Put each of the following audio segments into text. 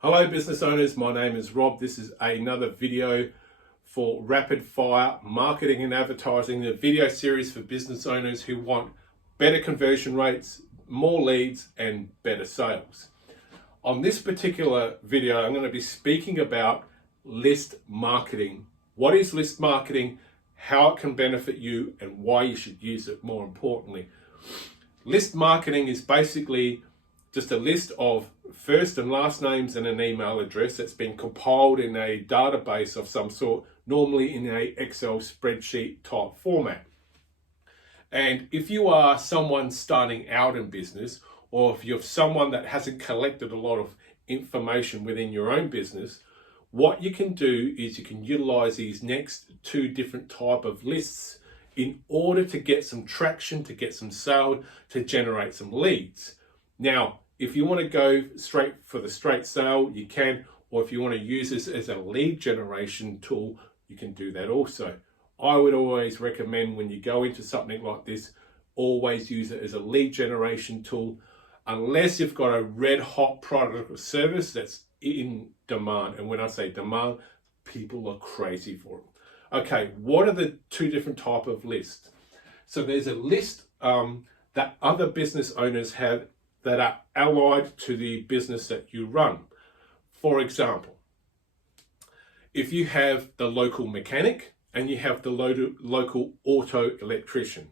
Hello business owners, my name is Rob. This is another video for Rapid Fire Marketing and Advertising, the video series for business owners who want better conversion rates, more leads and better sales. On this particular video, I'm going to be speaking about list marketing. What is list marketing, how it can benefit you and why you should use it more importantly. List marketing is basically just a list of first and last names and an email address that's been compiled in a database of some sort, normally in a Excel spreadsheet type format. And if you are someone starting out in business, or if you're someone that hasn't collected a lot of information within your own business, what you can do is you can utilize these next two different type of lists in order to get some traction, to get some sale, to generate some leads. Now, if you want to go straight for the straight sale, you can, or if you want to use this as a lead generation tool, you can do that also. I would always recommend when you go into something like this, always use it as a lead generation tool, unless you've got a red hot product or service that's in demand. And when I say demand, people are crazy for it. Okay, what are the two different type of lists? So there's a list that other business owners have that are allied to the business that you run. For example, if you have the local mechanic and you have the local auto electrician.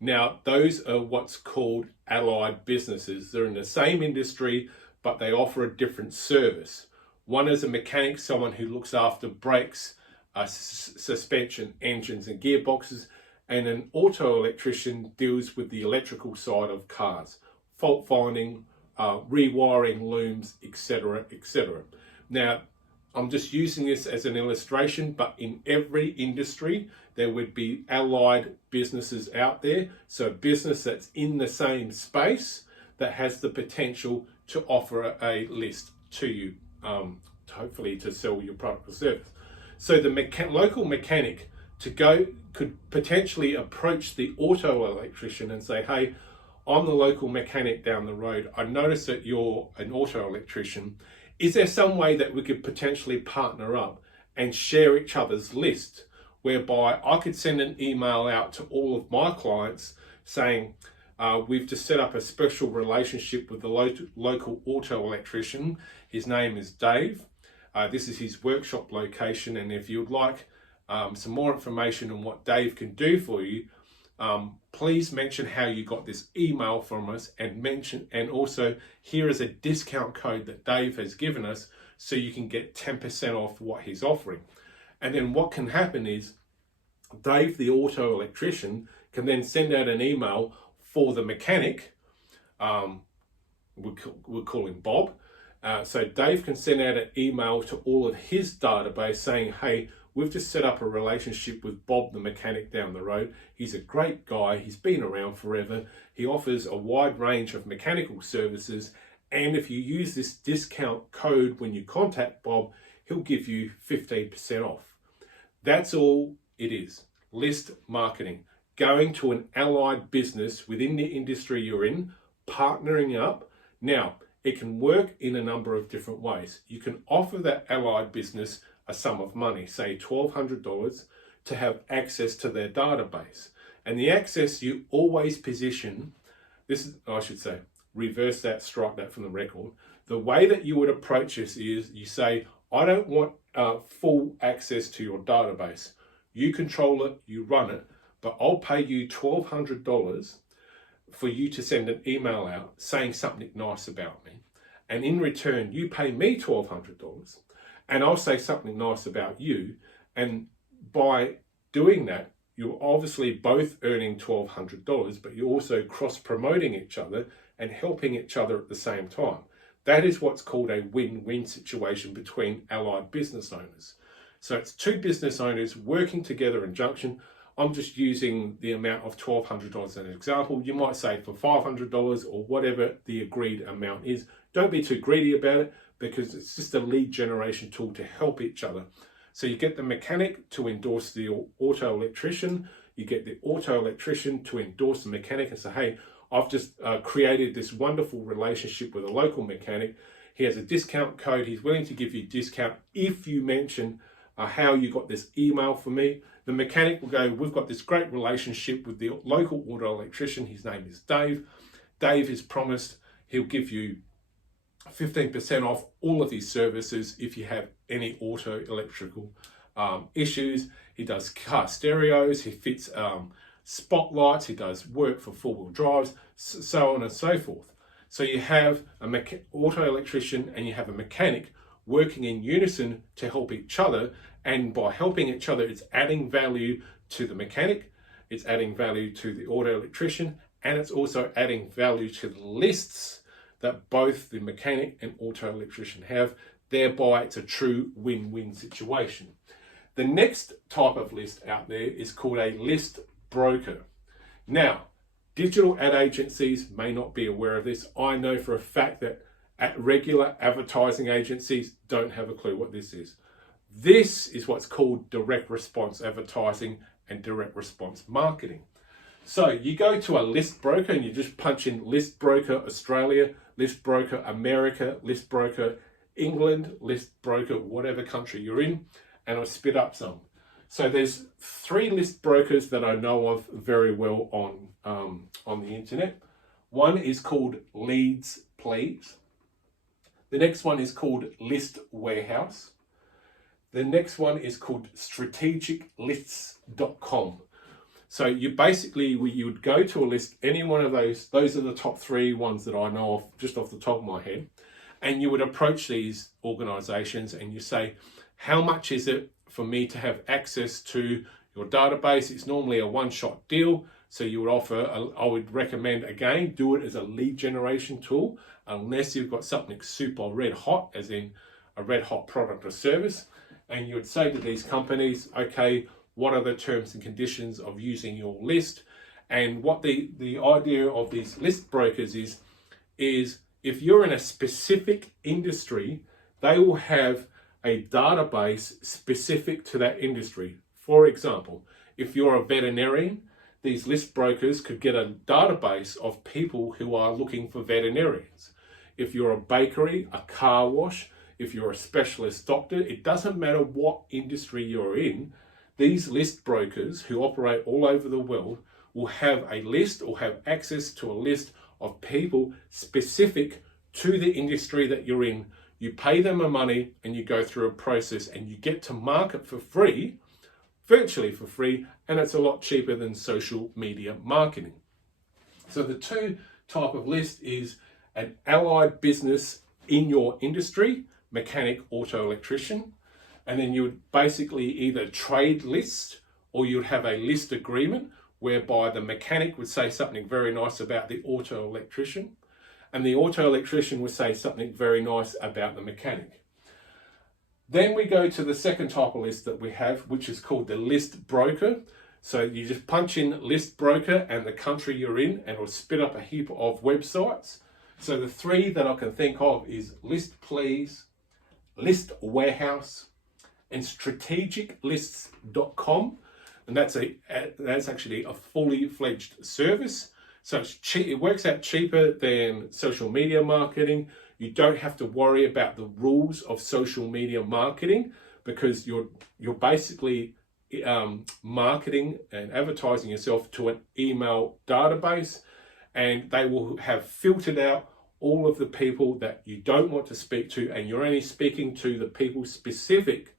Now, those are what's called allied businesses. They're in the same industry, but they offer a different service. One is a mechanic, someone who looks after brakes, suspension, engines and gearboxes, and an auto electrician deals with the electrical side of cars. Fault finding, rewiring looms, etc., etc. Now, I'm just using this as an illustration, but in every industry, there would be allied businesses out there. So a business that's in the same space that has the potential to offer a list to you, hopefully to sell your product or service. So the local mechanic could potentially approach the auto electrician and say, hey, I'm the local mechanic down the road. I noticed that you're an auto electrician. Is there some way that we could potentially partner up and share each other's list, whereby I could send an email out to all of my clients saying, we've just set up a special relationship with the local auto electrician. His name is Dave. This is his workshop location. And if you'd like some more information on what Dave can do for you, please mention how you got this email from us, and also here is a discount code that Dave has given us so you can get 10% off what he's offering. And then what can happen is Dave, the auto electrician, can then send out an email for the mechanic. We'll call him Bob. So Dave can send out an email to all of his database saying, hey, we've just set up a relationship with Bob, the mechanic down the road. He's a great guy. He's been around forever. He offers a wide range of mechanical services. And if you use this discount code when you contact Bob, he'll give you 15% off. That's all it is. List marketing. Going to an allied business within the industry you're in, partnering up. Now, it can work in a number of different ways. You can offer that allied business a sum of money, say $1,200, to have access to their database. And the access you always position, reverse that, strike that from the record. The way that you would approach this is you say, I don't want full access to your database. You control it, you run it, but I'll pay you $1,200 for you to send an email out saying something nice about me. And in return, you pay me $1,200. And I'll say something nice about you. And by doing that, you're obviously both earning $1,200, but you're also cross-promoting each other and helping each other at the same time. That is what's called a win-win situation between allied business owners. So it's two business owners working together in junction. I'm just using the amount of $1,200 as an example. You might say for $500 or whatever the agreed amount is. Don't be too greedy about it, because it's just a lead generation tool to help each other. So you get the mechanic to endorse the auto electrician, you get the auto electrician to endorse the mechanic and say, hey, I've just created this wonderful relationship with a local mechanic. He has a discount code. He's willing to give you a discount if you mention how you got this email from me. The mechanic will go, we've got this great relationship with the local auto electrician. His name is Dave. Dave has promised he'll give you 15% off all of his services if you have any auto electrical issues. He does car stereos, he fits spotlights, he does work for four-wheel drives, so on and so forth. So you have an auto electrician and you have a mechanic working in unison to help each other, and by helping each other, it's adding value to the mechanic, it's adding value to the auto electrician, and it's also adding value to the lists that both the mechanic and auto electrician have. Thereby, it's a true win-win situation. The next type of list out there is called a list broker. Now, digital ad agencies may not be aware of this. I know for a fact that regular advertising agencies don't have a clue what this is. This is what's called direct response advertising and direct response marketing. So you go to a list broker and you just punch in list broker Australia, list broker America, list broker England, list broker whatever country you're in, and I'll spit up some. So there's 3 list brokers that I know of very well on the internet. One is called Leads Please. The next one is called List Warehouse. The next one is called strategiclists.com. So you would go to a list, any one of those are the top 3 ones that I know of just off the top of my head. And you would approach these organizations and you say, how much is it for me to have access to your database? It's normally a one-shot deal. So you would offer, I would recommend, again, do it as a lead generation tool, unless you've got something super red hot, as in a red hot product or service. And you would say to these companies, okay, what are the terms and conditions of using your list? And what the idea of these list brokers is if you're in a specific industry, they will have a database specific to that industry. For example, if you're a veterinarian, these list brokers could get a database of people who are looking for veterinarians. If you're a bakery, a car wash, if you're a specialist doctor, it doesn't matter what industry you're in, these list brokers who operate all over the world will have a list or have access to a list of people specific to the industry that you're in. You pay them a money and you go through a process and you get to market for free, virtually for free, and it's a lot cheaper than social media marketing. So the 2 type of list is an allied business in your industry, mechanic, auto electrician, and then you would basically either trade list or you would have a list agreement whereby the mechanic would say something very nice about the auto electrician and the auto electrician would say something very nice about the mechanic. Then we go to the second type of list that we have, which is called the list broker. So you just punch in list broker and the country you're in and it'll spit up a heap of websites. So the 3 that I can think of is List Please, List Warehouse, and strategiclists.com. And that's actually a fully fledged service. So it works out cheaper than social media marketing. You don't have to worry about the rules of social media marketing because you're basically marketing and advertising yourself to an email database, and they will have filtered out all of the people that you don't want to speak to, and you're only speaking to the people specific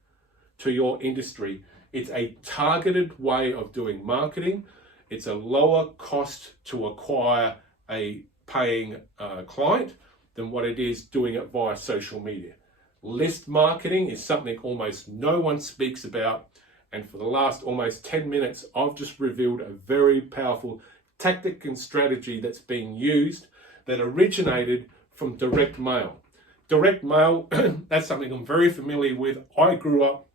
to your industry. It's a targeted way of doing marketing. It's a lower cost to acquire a paying client than what it is doing it via social media. List marketing is something almost no one speaks about. And for the last almost 10 minutes, I've just revealed a very powerful tactic and strategy that's being used that originated from direct mail. Direct mail, that's something I'm very familiar with. I grew up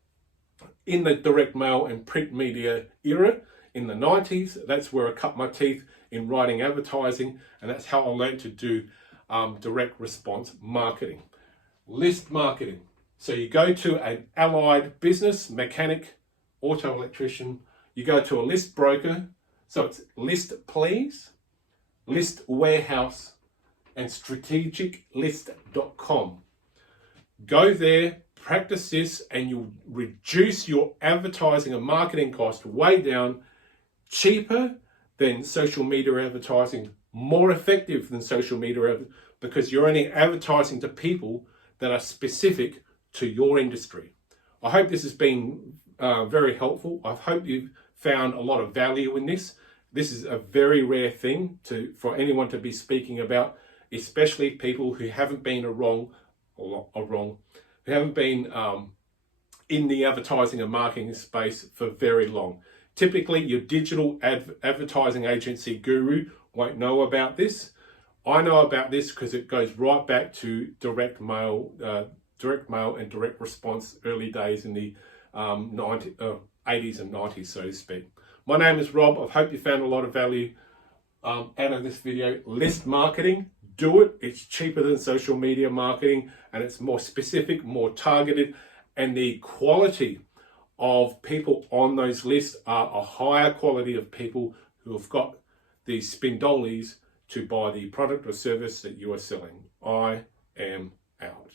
in the direct mail and print media era in the 90s. That's where I cut my teeth in writing advertising, and that's how I learned to do direct response marketing. List marketing. So you go to an allied business, mechanic, auto electrician, you go to a list broker, so it's List Please, List Warehouse, and strategiclist.com. Go there, practice this, and you'll reduce your advertising and marketing cost way down, cheaper than social media advertising, more effective than social media because you're only advertising to people that are specific to your industry. I hope this has been very helpful. I hope you've found a lot of value in this. This is a very rare thing for anyone to be speaking about, especially people who haven't been who haven't been in the advertising and marketing space for very long. Typically, your digital advertising agency guru won't know about this. I know about this because it goes right back to direct mail and direct response early days in the 80s and 90s, so to speak. My name is Rob. I hope you found a lot of value out of this video. List marketing, do it. It's cheaper than social media marketing, and it's more specific, more targeted, and the quality of people on those lists are a higher quality of people who have got the spindolis to buy the product or service that you are selling. I am out.